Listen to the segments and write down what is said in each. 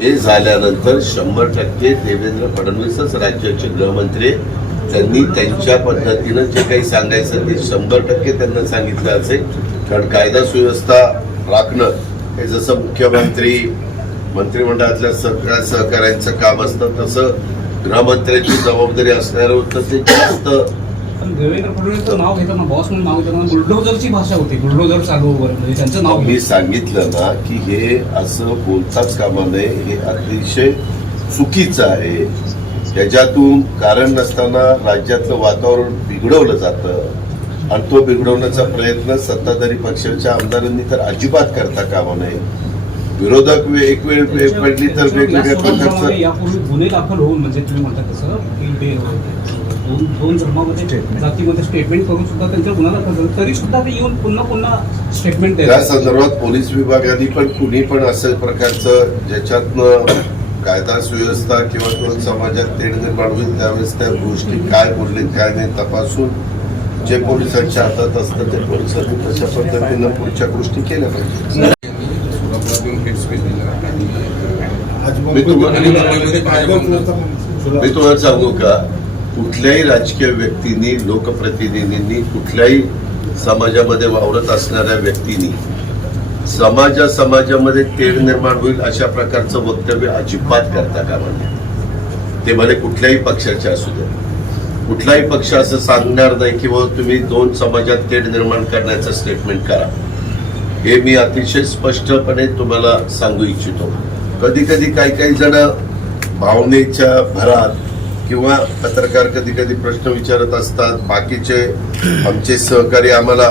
हे झाल्यानंतर शंभर टक्के देवेंद्र फडणवीसच राज्याचे गृहमंत्री त्यांनी त्यांच्या पद्धतीनं जे काही सांगायचं ते शंभर टक्के त्यांना सांगितलं असेल. कारण कायदा सुव्यवस्था राखणं हे जसं मुख्यमंत्री मंत्रिमंडळातल्या सगळ्या सहकाऱ्यांचं काम असतं तसं गृहमंत्र्यांची जबाबदारी असणारं होतं ते जास्त पण देवेंद्र फडणवीसचं नाव घेताना बॉस म्हणून नाव घेताना बुलडोजरची भाषा होती बुलडोजर चालू वगैरे म्हणजे त्यांचं नाव मी सांगितलं ना की हे असं बोलताच कामा नये हे अतिशय चुकीचं आहे. त्याच्यातून कारण नसताना राज्यातलं वातावरण बिघडवलं जातं. आणि तो बिघडवण्याचा प्रयत्न सत्ताधारी पक्षाच्या आमदारांनी तर अजिबात करता कामा नये. विरोधक एक वेळ पडली तर वेगवेगळ्या प्रकारचं यापूर्वी गुन्हे दाखल होऊन म्हणजे तुम्ही म्हणता तसं दोन दोन धर्मामध्ये जातीमध्ये स्टेटमेंट करून सुद्धा त्यांचा गुन्हा दाखल झाला तरी सुद्धा ते येऊन पुन्हा पुन्हा स्टेटमेंट त्या संदर्भात पोलीस विभागाने पण कुणी पण असं प्रकारचं ज्याच्यातनं कायदा सुव्यवस्था किंवा कोण समाजात तेढ निर्माण होईल त्यावेळेस त्या गोष्टी काय बोलले काय नाही तपासून जे पोलिसांच्या हातात असतं ते पोलिसांनी तशा पद्धतीनं पुढच्या गोष्टी केल्या पाहिजे मी तुम्हाला सांगू का? कुठल्याही राजकीय व्यक्तींनी लोकप्रतिनिधींनी कुठल्याही समाजामध्ये वावरत असणाऱ्या व्यक्तींनी समाजा समाजामध्ये तेढ निर्माण होईल अशा प्रकारचं वक्तव्य अजिबात करता कामा नये. ते भले कुठल्याही पक्षाचे असू दे. कुठलाही पक्ष असं सांगणार नाही की बुवा तुम्ही दोन समाजात तेढ निर्माण करण्याचं स्टेटमेंट करा. हे मी अतिशय स्पष्टपणे तुम्हाला सांगू इच्छितो. कधी कधी काही काही जण भावनेच्या भरात किंवा पत्रकार कधी कधी प्रश्न विचारत असतात बाकीचे आमचे सहकारी आम्हाला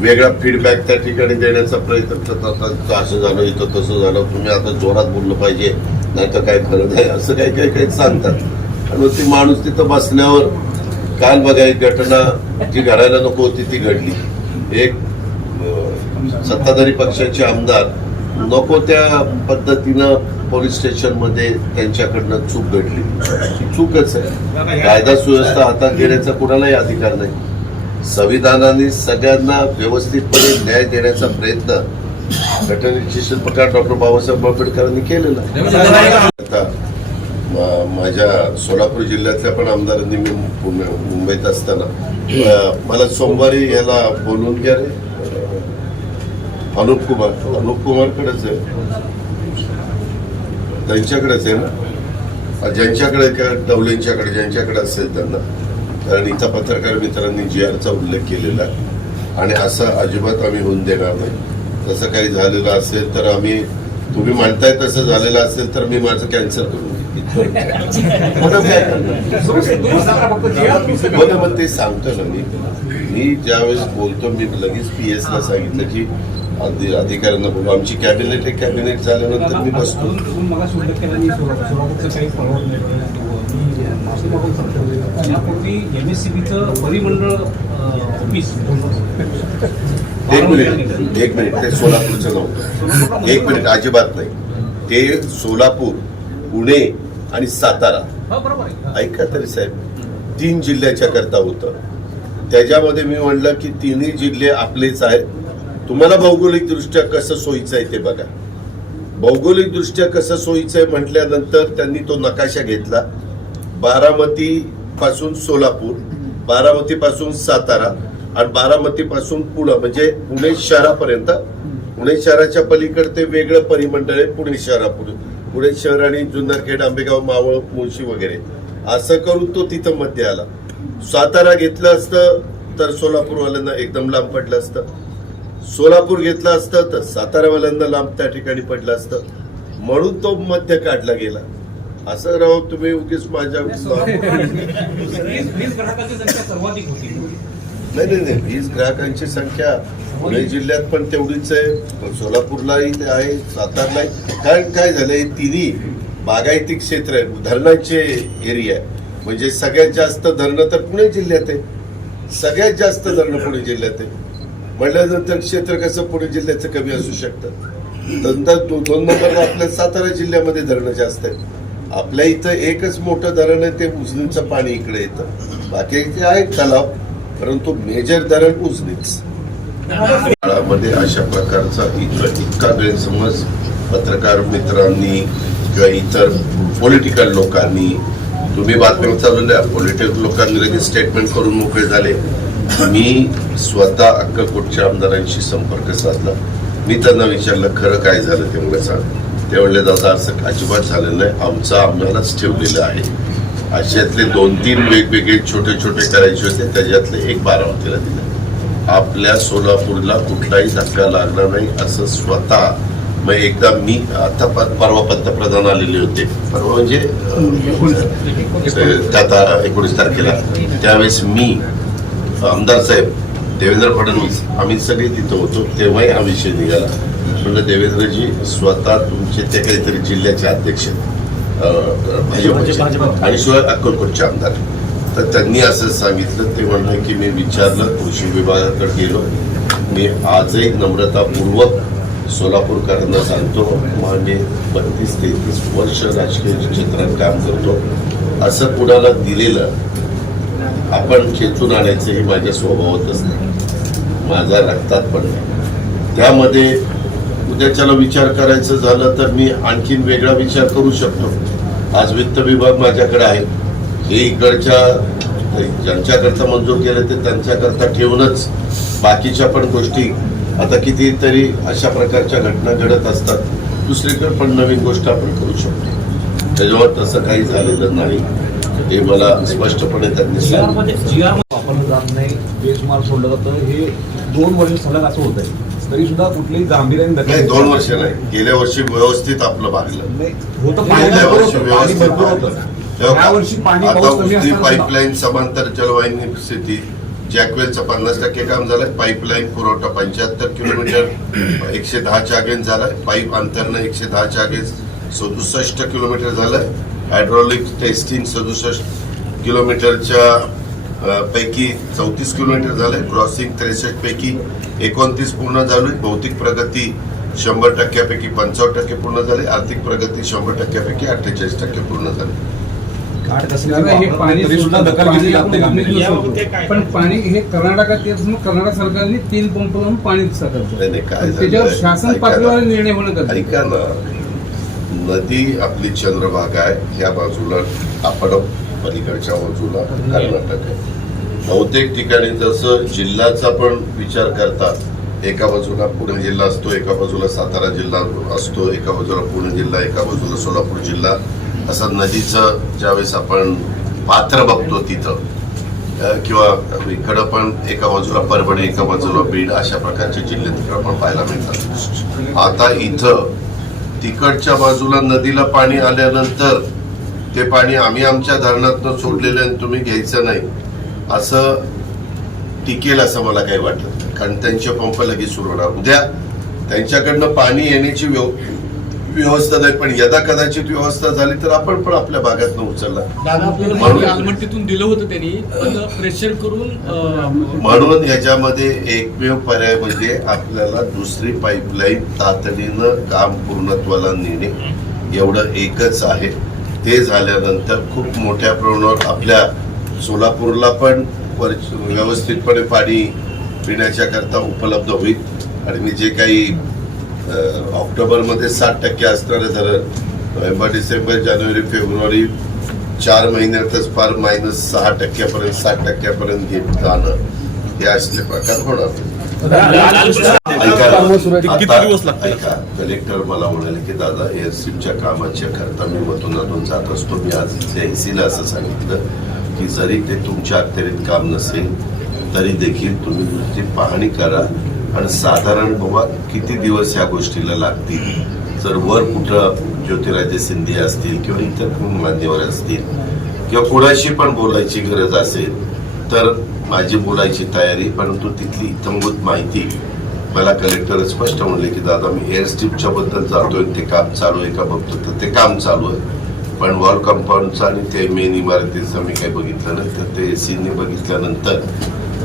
वेगळा फीडबॅक त्या ठिकाणी देण्याचा प्रयत्न करतात. असं झालं इथं तसं झालं तुम्ही आता जोरात बोललं पाहिजे नाही तर काय खरं नाही. असं काही काही काही सांगतात. आणि मग ती माणूस तिथं बसल्यावर काल बघा एक घटना जी घडायला नको होती ती घडली. एक सत्ताधारी पक्षाचे आमदार नको त्या पद्धतीनं पोलीस स्टेशनमध्ये त्यांच्याकडनं चूक घडली ही चूकच आहे. कायदा सुव्यवस्था हातात घेण्याचा कुणालाही अधिकार नाही. संविधानाने सगळ्यांना व्यवस्थितपणे न्याय देण्याचा प्रयत्न घटनेचे शिल्पकार डॉक्टर बाबासाहेब आंबेडकरांनी केलेला आता माझ्या सोलापूर जिल्ह्यातल्या पण आमदारांनी मी मुंबईत असताना मला सोमवारी याला बोलून घ्या रे. अनुप कुमार अनुप कुमारकडेच आहे. त्यांच्याकडेच आहे ना? ज्यांच्याकडे काय डवलेंच्याकडे ज्यांच्याकडे असेल त्यांना. कारण इथं पत्रकार मित्रांनी जी आरचा उल्लेख केलेला आहे. आणि असं अजिबात आम्ही होऊन देणार नाही. तसं काही झालेलं असेल तर आम्ही तुम्ही म्हणताय तसं झालेलं असेल तर मी माझं कॅन्सल करू मग ते सांगतो ना मी. मी ज्यावेळेस बोलतो मी लगेच पी एस ला सांगितलं की अधि- अधिकाऱ्यांना बोलू. आमची कॅबिनेट आहे कॅबिनेट झाल्यानंतर मी बसतो. एक मिनिट एक मिनिट. ते सोलापूरचं नव्हतं. एक मिनिट अजिबात नाही. ते सोलापूर पुणे आणि सातारा. ऐका तरी साहेब तीन जिल्ह्याच्या करता होतं. त्याच्यामध्ये मी म्हणलं की तिन्ही जिल्हे आपलेच आहेत. तुम्हाला भौगोलिक दृष्ट्या कसं सोयीचं आहे ते बघा. भौगोलिक दृष्ट्या कसं सोयीचं आहे म्हटल्यानंतर त्यांनी तो नकाशा घेतला. बारामती पासून सोलापूर बारामती पासून सातारा आणि बारामती पासून पुणे म्हणजे पुणे शहरापर्यंत. पुणे शहराच्या पलीकडे ते वेगळं परिमंडळ आहे पुणे शहरापुढे. पुणे शहर आणि जुन्नरखेड आंबेगाव मावळ मुळशी वगैरे. असं करून तो तिथं मध्ये आला. सातारा घेतलं असतं तर सोलापूरवाल्यांना एकदम लांब पडलं असतं. सोलापूर घेतलं असतं तर सातारावाल्यांना लांब त्या ठिकाणी पडलं असतं. म्हणून तो मध्य काढला गेला. असं राव तुम्ही उगीच माझ्या वीज वीज ग्राहकांची संख्या सर्वाधिक होती. नाही नाही नाही वीज ग्राहकांची संख्या पुणे जिल्ह्यात पण तेवढीच आहे सोलापूरलाही ते आहे सातारलाही. कारण काय झालंय तिन्ही बागायती क्षेत्र आहे धरणाचे एरिया आहे. म्हणजे सगळ्यात जास्त धरणं तर पुणे जिल्ह्यात आहे. सगळ्यात जास्त धरणं पुणे जिल्ह्यात आहे. म्हटल्यानंतर क्षेत्र कसं पुणे जिल्ह्याचं कमी असू शकतं? नंतर दोन नंबर आपल्या सातारा जिल्ह्यामध्ये धरणं जास्त आहेत. आपल्या इथं एकच मोठं धरण आहे ते उजनीचं पाणी इकडे येतं. बाकी इथे आहेत तलाव परंतु मेजर धरण उजनीच. काळामध्ये अशा प्रकारचा इतका इतका गैरसमज पत्रकार मित्रांनी किंवा इतर पॉलिटिकल लोकांनी तुम्ही बातम्या चालवल्या पॉलिटिकल लोकांनी लगेच स्टेटमेंट करून मोकळे झाले. मी स्वतः अक्कलकोटच्या आमदारांशी संपर्क साधला. मी त्यांना विचारलं खरं काय झालं? ते मला सांग. ते म्हणले दादा असं अजिबात झालेलं नाही. आमचा आम्हालाच ठेवलेलं आहे. अशातले दोन तीन वेगवेगळे छोटे छोटे करायचे होते त्याच्यातले एक बारामतीला दिलं. आपल्या सोलापूरला कुठलाही धक्का लागला नाही असं स्वतः मग एकदा मी आता प- परवा पंतप्रधान आलेले होते. परवा म्हणजे त्या एकोणीस तारखेला. त्यावेळेस मी आमदार साहेब देवेंद्र फडणवीस आम्ही सगळे तिथं होतो तेव्हाही हा विषय निघाला. म्हणलं देवेंद्रजी स्वतः तुमचे ते काहीतरी जिल्ह्याचे अध्यक्ष भाजपचे. आणि शिवाय अक्कलकोटचे आमदार. तर त्यांनी असं सांगितलं ते म्हणलं की मी विचारलं कृषी विभागाकडे गेलो. मी आजही नम्रतापूर्वक सोलापूरकरांना सांगतो मागे बत्तीस तेहतीस वर्ष राजकीय क्षेत्रात काम करतो. असं कुणाला दिलेलं आपण खेचून आणायचं हे माझ्या स्वभावातच नाही. माझा रक्तात पण नाही. त्यामध्ये उद्याच्याला विचार करायचं झालं तर मी आणखीन वेगळा विचार करू शकतो. आज वित्त विभाग माझ्याकडे आहे. हे इकडच्या ज्यांच्याकरता मंजूर केलं ते त्यांच्याकरता ठेवूनच बाकीच्या पण गोष्टी आता कितीतरी अशा प्रकारच्या घटना घडत असतात. दुसरीकडे पण नवीन गोष्ट आपण करू शकतो. त्याच्यावर तसं काही झालेलं नाही. हे मला स्पष्टपणे त्यांनी सांगितलं. जी आर वापरलं जात नाही बेसमार्क सोडलं जातं. हे दोन वर्ष सलग असं होत आहे तरी सुद्धा कुठलीही गांभीर्याने दखल नाही दोन वर्ष नाही. गेल्या वर्षी व्यवस्थित आपलं भागलं गेल्या वर्षी व्यवस्थित भागलं. आता उजनी सुद्धा- पाईपलाईन समांतर जलवाहिनी स्थिती जॅकवेलचं पन्नास टक्के काम झालंय. पाईपलाईन पुरवठा पंच्याहत्तर किलोमीटर एकशे दहाच्या अगेन्स्ट झालाय. पाईप अंतरनं एकशे दहाच्या अगेन्स्ट सदुसष्ट किलोमीटर झालंय हायड्रॉलिक टेस्टिंग सदुसष्ट किलोमीटरच्या पैकी चौतीस किलोमीटर झालंय क्रॉसिंग त्रेसष्ट पैकी एकोणतीस पूर्ण झाली. भौतिक प्रगती शंभर टक्क्यापैकी पंचावन्न टक्के पूर्ण झाली. आर्थिक प्रगती शंभर टक्क्यापैकी अठ्ठेचाळीस टक्के पूर्ण झाली. हे पाणी पाणी हे कर्नाटकात येत मग कर्नाटक सरकारने तीन पंप लावून पाणी झालं? त्याच्यावर शासन पातळीवर. निर्णय होणं गरजेचं ऐका ना. नदी आपली चंद्रभागा आहे ह्या बाजूला आपण पलीकडच्या बाजूला कर्नाटक आहे. बहुतेक ठिकाणी जसं जिल्ह्याचा पण विचार करतात एका बाजूला पुणे जिल्हा असतो एका बाजूला सातारा जिल्हा असतो एका बाजूला पुणे जिल्हा एका बाजूला सोलापूर जिल्हा. असं नदीचं ज्यावेळेस आपण पात्र बघतो तिथं किंवा इकडं पण एका बाजूला परभणी एका बाजूला बीड अशा प्रकारचे जिल्हे तिकडं पण पाहायला मिळतात. आता इथं तिकडच्या बाजूला नदीला पाणी आल्यानंतर ते पाणी आम्ही आमच्या धरणातनं सोडलेलं आणि तुम्ही घ्यायचं नाही असं टिकेल असं मला काही वाटत कारण त्यांचे पंप लगेच सुरू होणार. उद्या त्यांच्याकडनं पाणी येण्याची व्यव- व्यवस्था नाही पण यदा कदाचित व्यवस्था झाली तर आपण पण आपल्या भागातनं उचलला. आलमट्टीतून दिलं होतं त्यांनी प्रेशर करून म्हणून याच्यामध्ये एकमेव पर्याय म्हणजे आपल्याला दुसरी पाईपलाईन तातडीनं काम पूर्णत्वाला नेणे. एवढं एकच आहे. ते झाल्यानंतर खूप मोठ्या प्रमाणावर आपल्या सोलापूरला पण व्यवस्थितपणे पाणी पिण्याच्या करता उपलब्ध होईल. आणि मी जे काही ऑक्टोबरमध्ये साठ टक्के असणारं झालं नोव्हेंबर डिसेंबर जानेवारी फेब्रुवारी चार महिन्यातच फार मायनस सहा टक्क्यापर्यंत सात टक्क्यापर्यंत घेत जाणं. हे असले प्रकार होणार. कलेक्टर मला म्हणाले की दादा एअरसिपच्या कामाच्या करता मी मधून अधून जात असतो मी आज इथल्या असं सांगितलं की जरी ते तुमच्या अखत्यारीत काम नसेल तरी देखील तुम्ही नुसती पाहणी करा आणि साधारण बाबा किती दिवस या गोष्टीला लागतील? जर वर कुठं ज्योतिराजे सिंधी असतील किंवा इतर कोण मान्यवर असतील किंवा कोणाशी पण बोलायची गरज असेल तर माझी बोलायची तयारी परंतु तिथली इतंभूत माहिती मला कलेक्टर स्पष्ट म्हणले की दादा मी एअर स्ट्रीपच्या बद्दल जातोय ते काम चालू आहे का बघतो. तर ते काम चालू आहे. पण वॉल कंपाऊंडचं आणि ते मेन इमारतीचं मी काही बघितलं नाही. तर ते सीने बघितल्यानंतर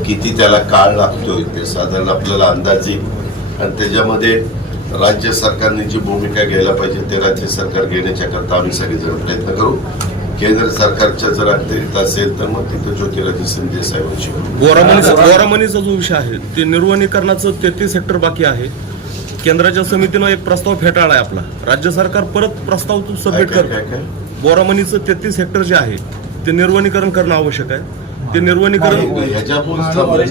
किती त्याला काळ लागतोय ते साधारण आपल्याला अंदाज येईल. आणि त्याच्यामध्ये राज्य सरकारने जी भूमिका घ्यायला पाहिजे ते राज्य सरकार घेण्याच्या करता आम्ही सगळेजण प्रयत्न करू. केंद्र सरकारच्या जर अतिरिक्त असेल तर मग तिथं ज्योतिराजे सिंधिया साहेबांशी वोरामनीचा जो विषय आहे ते निर्वनीकरणाचं तेहतीस हेक्टर बाकी आहे. केंद्राच्या समितीनं एक प्रस्ताव फेटाळला आहे आपला. राज्य सरकार परत प्रस्ताव सबमिट करत. काय? बोरामणीचं तेहतीस हेक्टर जे आहे ते निर्वनीकरण करणं आवश्यक आहे. ते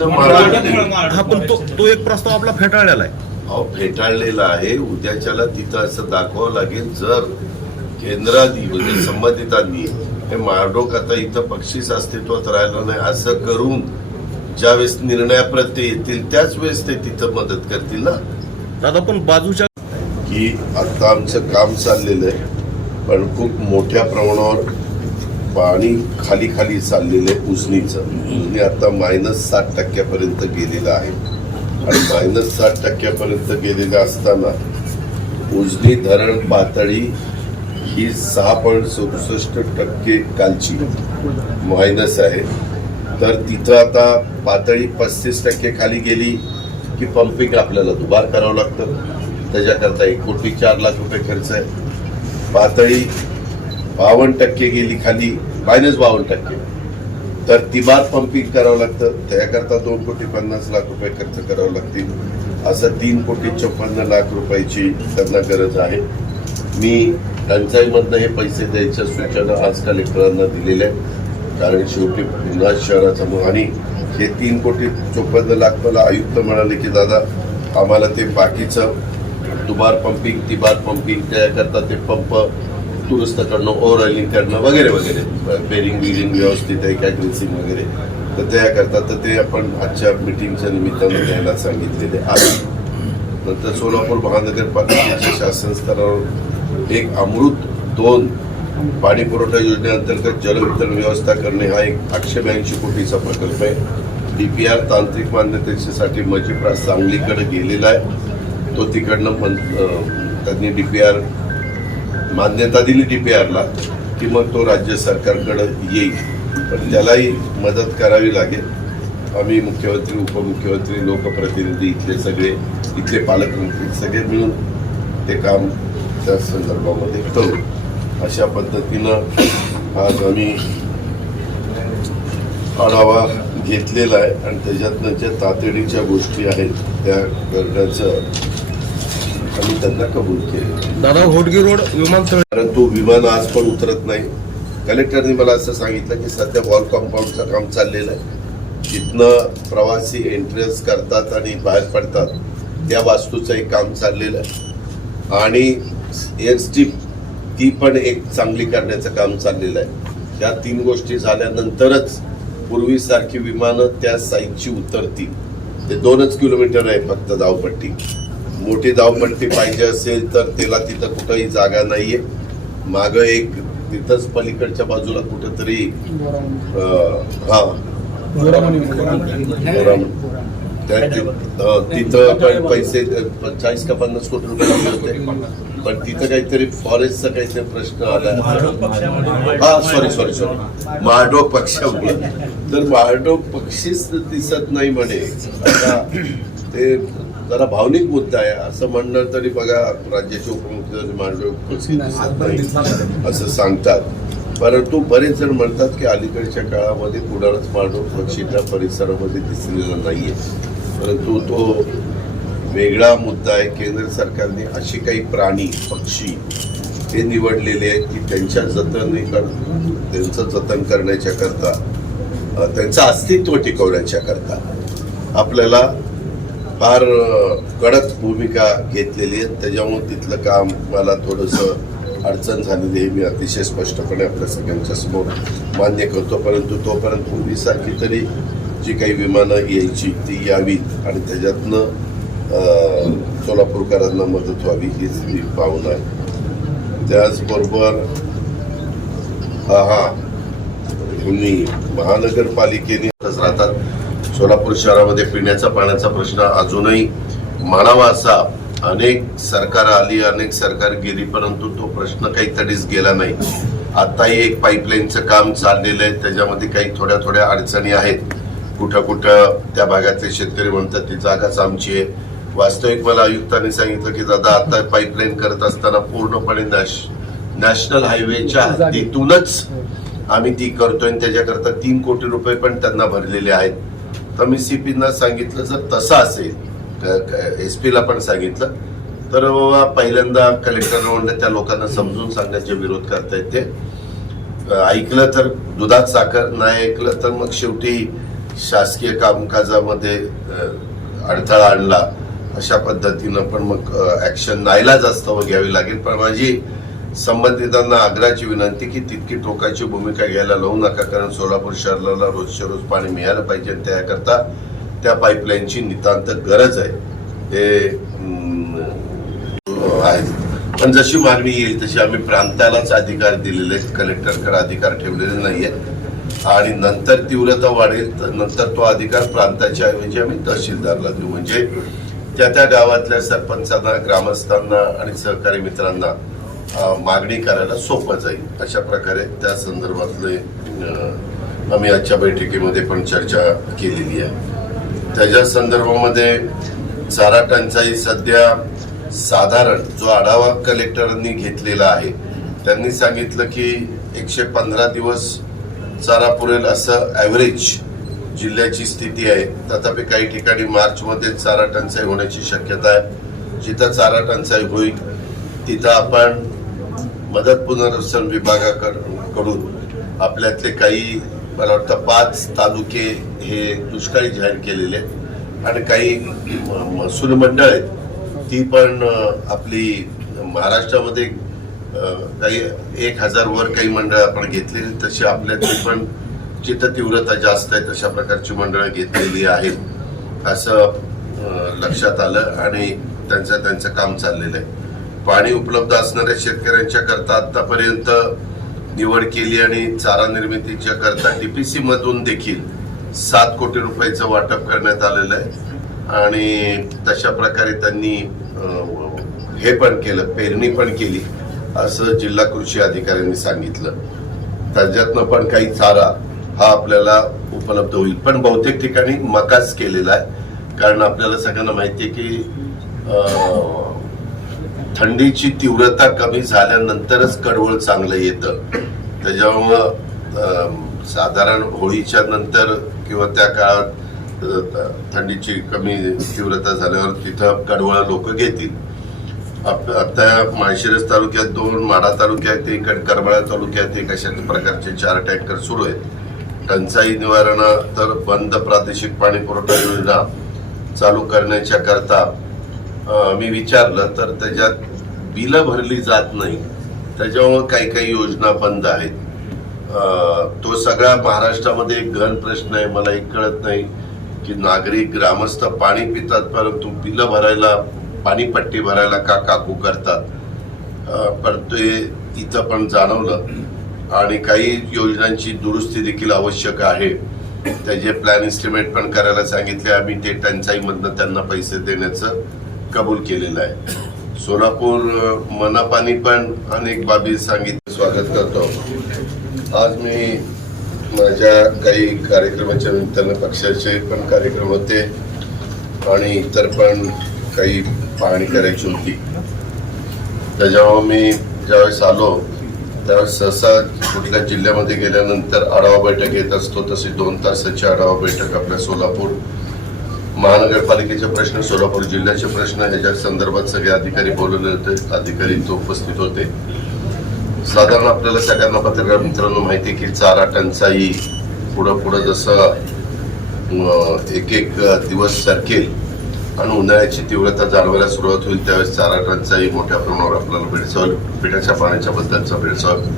माळा. हा पण तो तो एक प्रस्ताव आपला फेटाळलेला आहे. अहो फेटाळलेला आहे. उद्याच्याला तिथं असं दाखवावं लागेल जर केंद्राधी म्हणजे संबंधितांनी. हे मारडोक आता इथं बक्षीस अस्तित्वात राहिलं नाही. असं करून ज्यावेळेस निर्णयाप्रत ते येतील त्याच वेळेस ते तिथं मदत करतील ना? दादा पण बाजूच्या की आता आमचं काम चाललेलं आहे. पण खूप मोठ्या प्रमाणावर पाणी खाली खाली चाललेलं आहे उजनीचं. उजनी आता मायनस साठ टक्क्यापर्यंत गेलेलं आहे. आणि मायनस साठ टक्क्यापर्यंत गेलेलं असताना उजनी धरण पातळी ही सहा पॉईंट सदुसष्ट टक्के कालची मायनस आहे. तर तिथं आता पातळी पस्तीस टक्के खाली गेली की पंपिंग आपल्याला दुबार करावं लागतं. त्याच्याकरता एक कोटी चार लाख रुपये खर्च आहे. पातळी बावन्न टक्के गेली खाली मायनस बावन्न टक्के. तर तिबार पंपिंग करावं लागतं. त्याकरता दोन कोटी पन्नास लाख रुपये खर्च करावे लागतील. असं तीन कोटी चोपन्न लाख रुपयाची त्यांना गरज आहे. मी टंचाईमधनं हे पैसे द्यायच्या सूचना आज कलेक्टरांना दिलेल्या आहेत. कारण शेवटी पुन्हा शहराचा मु- आणि हे तीन कोटी चोपन्न लाख मला आयुक्त म्हणाले की दादा आम्हाला ते बाकीचं दुबार पंपिंग तिबार पंपिंग त्याकरता ते पंप दुरुस्त करणं ओव्हरऑइलिंग करणं वगैरे वगैरे. बेरिंग बिरिंग व्यवस्थित आहे काय ग्रेसिंग वगैरे. तर त्याकरता तर ते आपण आजच्या मिटिंगच्या निमित्तानं द्यायला सांगितलेले आहे. नंतर सोलापूर महानगरपालिकेच्या शासन स्तरावर एक अमृत दोन पाणी पुरवठा योजनेअंतर्गत जलवितरण व्यवस्था करणे हा एक आठशे ब्याऐंशी कोटीचा प्रकल्प आहे. डीपीआर तांत्रिक मान्यतेसाठी मजिप्रा सांगलीकडे गेलेला आहे. तो तिकडनं म्हण त्यांनी डी त्यांनी डीपीआर मान्यता दिली डीपीआरला की मग तो राज्य सरकारकडे येईल. पण त्यालाही मदत करावी लागेल. आम्ही मुख्यमंत्री उपमुख्यमंत्री लोकप्रतिनिधी इथले सगळे इथले पालकमंत्री सगळे मिळून ते काम त्या संदर्भामध्ये करू. अशा पद्धतीनं आज आम्ही आढावा घेतलेला आहे आणि त्याच्यातनं ज्या तातडीच्या गोष्टी आहेत त्या करण्याचं आम्ही त्यांना कबूल केले. दादा होटगी रोड विमानतळ परंतु विमान आज पण उतरत नाही. कलेक्टरनी मला असं सांगितलं की सध्या वॉल कॉम्पाऊंडचं काम चाललेलं आहे. तिथनं प्रवासी एंट्रन्स करतात आणि बाहेर पडतात त्या वास्तूचं एक काम चाललेलं आहे. आणि एअर स्ट्रीप ती पण एक चांगली करण्याचं काम चाललेलं आहे. या तीन गोष्टी झाल्यानंतरच पूर्वीसारखी विमानं त्या साईडची उतरतील. ते दोनच किलोमीटर आहे फक्त धावपट्टी. मोठी धावपट्टी पाहिजे असेल तर त्याला तिथं कुठंही जागा नाहीये. मागं एक तिथंच पलीकडच्या बाजूला कुठंतरी हा. तिथं पण पैसे चाळीस का पन्नास कोटी रुपये होते. पण तिथं काहीतरी फॉरेस्टचा काहीतरी प्रश्न आला. हा सॉरी सॉरी सॉरी महाडोक पक्षामुळे. तर महाडोक पक्षीच दिसत नाही म्हणे. आता ते जरा भावनिक मुद्दा आहे. असं म्हणणं तरी बघा राज्याचे उपमुख्यमंत्री नाही असं सांगतात. परंतु बरेच जण म्हणतात की अलीकडच्या काळामध्ये कुणालाच मांडव पक्षी त्या परिसरामध्ये दिसलेला नाहीये. परंतु तो वेगळा मुद्दा आहे. केंद्र सरकारने अशी काही प्राणी पक्षी ते निवडलेले आहेत की त्यांच्या जतन त्यांचं जतन करण्याच्या करता त्यांचं अस्तित्व टिकवण्याच्या करता आपल्याला फार कडक भूमिका घेतलेली आहे. त्याच्यामुळे तिथलं काम मला थोडंसं अडचण झालेली आहे. मी अतिशय स्पष्टपणे आपल्या सगळ्यांच्या समोर मान्य करतो. परंतु तोपर्यंत पूर्वीसारखी तरी जी काही विमानं यायची ती यावीत आणि त्याच्यातनं सोलापूरकरांना मदत व्हावी हीच मी पाहुणार आहे. त्याचबरोबर हा हा तुम्ही महानगरपालिकेने राहतात. सोलापूर शहरामध्ये पिण्याचा पाण्याचा प्रश्न अजूनही मानावा असा अनेक सरकार आली अनेक सरकार गेली परंतु तो प्रश्न काही तडीच गेला नाही. आताही एक पाईपलाईनचं काम चाललेलं आहे त्याच्यामध्ये काही थोड्या थोड्या अडचणी आहेत. कुठं कुठं त्या भागातले शेतकरी म्हणतात ती जागाच आमची आहे. वास्तविक मला आयुक्तांनी सांगितलं की दादा आता पाईपलाईन करत असताना पूर्णपणे नॅश नॅशनल हायवेच्या हद्दीतूनच आम्ही ती करतोय त्याच्याकरता तीन कोटी रुपये पण त्यांना भरलेले आहेत. तर मी सीपीना सांगितलं जर तसं असेल. एस पीला पण सांगितलं. तर बाबा पहिल्यांदा कलेक्टर म्हणलं त्या लोकांना समजून सांगण्याचे विरोध करतायत ते. ऐकलं तर दुधात साखर नाही ऐकलं तर मग शेवटी शासकीय कामकाजामध्ये अडथळा आणला. अशा पद्धतीनं पण मग ऍक्शन नाईलाज असतं घ्यावी लागेल. पण माझी संबंधितांना आग्रहाची विनंती की तितकी टोकाची भूमिका घ्यायला लावू नका कारण सोलापूर शहराला रोजच्या रोज पाणी मिळालं पाहिजे त्याकरता त्या पाईपलाईनची नितांत गरज आहे. हे अं, आहे. पण जशी मागणी येईल तशी आम्ही प्रांतालाच अधिकार दिलेले आहेत. कलेक्टरकडे अधिकार ठेवलेले नाहीयेत आणि नंतर तीव्रता वाढेल तर नंतर तो अधिकार प्रांताच्या ऐवजी आम्ही तहसीलदारला देऊ. म्हणजे त्या त्या गावातल्या सरपंचांना ग्रामस्थांना आणि सहकारी मित्रांना मागणी करायला सोपं जाईल. अशा प्रकारे त्या संदर्भातले आम्ही आजच्या बैठकीमध्ये पण चर्चा केलेली आहे. त्याच्या संदर्भामध्ये चारा टंचाई सध्या साधारण जो आढावा कलेक्टरांनी घेतलेला आहे त्यांनी सांगितलं की एकशे पंधरा दिवस चारा पुरेल असं ॲव्हरेज जिल्ह्याची स्थिती आहे. तथापि काही ठिकाणी मार्चमध्ये चारा टंचाई होण्याची शक्यता आहे. जिथं चारा टंचाई होईल तिथं आपण मदत पुनर्वसन विभागाकडून आपल्यातले काही मला वाटतं पाच तालुके हे दुष्काळी जाहीर केलेले आहेत. आणि काही म- महसूल मंडळ आहेत ती पण आपली महाराष्ट्रामध्ये काही एक हजारवर काही मंडळ आपण घेतलेली तशी आपल्यातली पण जिथं तीव्रता जास्त आहे तशा प्रकारची मंडळं घेतलेली आहेत. असं लक्षात आलं आणि त्यांचं त्यांचं काम चाललेलं आहे. पाणी उपलब्ध असणाऱ्या शेतकऱ्यांच्या करता आतापर्यंत निवड केली आणि चारा निर्मितीच्या करता डीपीसी मधून देखील सात कोटी रुपयाचं वाटप करण्यात आलेलं आहे. आणि तशा प्रकारे त्यांनी हे पण केलं पेरणी पण केली असं जिल्हा कृषी अधिकाऱ्यांनी सांगितलं. त्याच्यातनं पण काही चारा हा आपल्याला उपलब्ध होईल. पण बहुतेक ठिकाणी मकाच केलेला आहे. कारण आपल्याला सगळ्यांना माहिती आहे की थंडीची तीव्रता कमी झाल्यानंतरच कडवळ चांगलं येतं. त्याच्यामुळं साधारण होळीच्या नंतर किंवा त्या काळात थंडीची कमी तीव्रता झाल्यावर तिथं कडवळ लोक घेतील. आता माळशिरस तालुक्यात दोन माडा तालुक्यात एक आणि करमाळा तालुक्यात एक अशा प्रकारचे चार टँकर सुरू आहेत. टंचाई निवारणा तर बंद प्रादेशिक पाणी पुरवठा योजना चालू करण्याच्या करता मी विचारलं तर त्याच्यात बिलं भरली जात नाही. त्याच्यामुळे काही काही योजना बंद आहेत. तो सगळा महाराष्ट्रामध्ये एक गहन प्रश्न आहे मला एक कळत नाही की नागरिक ग्रामस्थ पाणी पितात परंतु बिलं भरायला पाणीपट्टी भरायला का काकू करतात? पण ते इथं पण जाणवलं. आणि काही योजनांची दुरुस्ती देखील आवश्यक आहे. त्याचे प्लॅन इस्टिमेट पण करायला सांगितले. आम्ही ते टंचाईमधनं त्यांना पैसे देण्याचं कबूल केलेलं आहे. सोलापूर मनापानी पण अनेक बाबी सांगितलं स्वागत करतो. आज मी माझ्या काही कार्यक्रमाच्या निमित्तानं पक्षाचे पण कार्यक्रम होते आणि इतर पण काही पाहणी करायची होती. त्याच्यामुळे मी ज्यावेळेस आलो त्यावेळेस सहसा कुठल्या जिल्ह्यामध्ये गेल्यानंतर आढावा बैठक येत असतो तशी दोन तासाची आढावा बैठक आपल्या सोलापूर महानगरपालिकेचे प्रश्न सोलापूर जिल्ह्याचे प्रश्न ह्याच्या संदर्भात सगळे अधिकारी बोलवले होते. अधिकारी इथं उपस्थित होते. साधारण आपल्याला सगळ्यांना पत्रकार मित्रांनो माहिती आहे की चारा टंचाई पुढं पुढं जसं एक एक दिवस सरकेल आणि उन्हाळ्याची तीव्रता जाणवायला सुरुवात होईल त्यावेळेस चारा टंचाई मोठ्या प्रमाणावर आपल्याला भेडसावेल पिण्याच्या पाण्याच्या बद्दलचा भेडसावेल.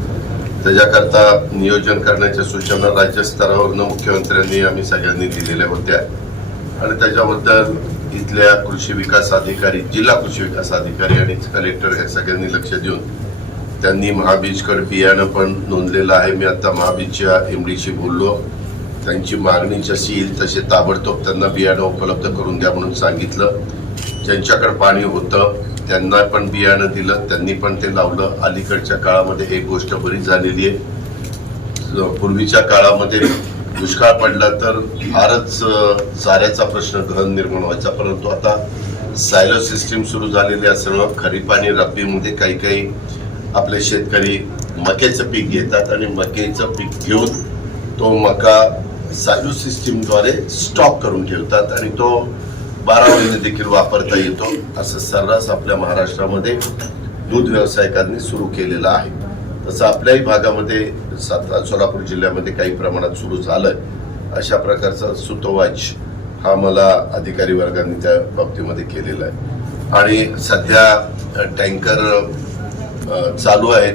त्याच्याकरता नियोजन करण्याच्या सूचना राज्यस्तरावरनं मुख्यमंत्र्यांनी आम्ही सगळ्यांनी दिलेल्या होत्या. आणि त्याच्याबद्दल इथल्या कृषी विकास अधिकारी जिल्हा कृषी विकास अधिकारी आणि कलेक्टर हे सगळ्यांनी लक्ष देऊन त्यांनी महाबीजकडे बियाणं पण नोंदलेलं आहे. मी आता महाबीजच्या एमडीशी बोललो. त्यांची मागणी जशी येईल तसे ताबडतोब त्यांना बियाणं उपलब्ध करून द्या म्हणून सांगितलं. ज्यांच्याकडे पाणी होतं त्यांना पण बियाणं दिलं. त्यांनी पण ते लावलं. अलीकडच्या काळामध्ये एक गोष्ट बरी झालेली आहे. पूर्वीच्या काळामध्ये दुष्काळ पडला तर फारच चाऱ्याचा प्रश्न गहन निर्माण व्हायचा. परंतु आता सायलो सिस्टीम सुरू झालेली असल्यामुळं खरीप आणि रब्बीमध्ये काही काही आपले शेतकरी मक्याचं पीक घेतात आणि मक्याचं पीक घेऊन तो मका सायलो सिस्टीमद्वारे स्टॉक करून ठेवतात आणि तो बारा महिने देखील वापरता येतो. असं सर्रास आपल्या महाराष्ट्रामध्ये दूध व्यावसायिकांनी सुरू केलेलं आहे. तसं आपल्याही भागामध्ये सातारा सोलापूर जिल्ह्यामध्ये काही प्रमाणात सुरू झालं अशा प्रकारचा सुतोवाच हा मला अधिकारी वर्गाने त्या बाबतीमध्ये केलेला आहे. आणि सध्या टँकर चालू आहेत.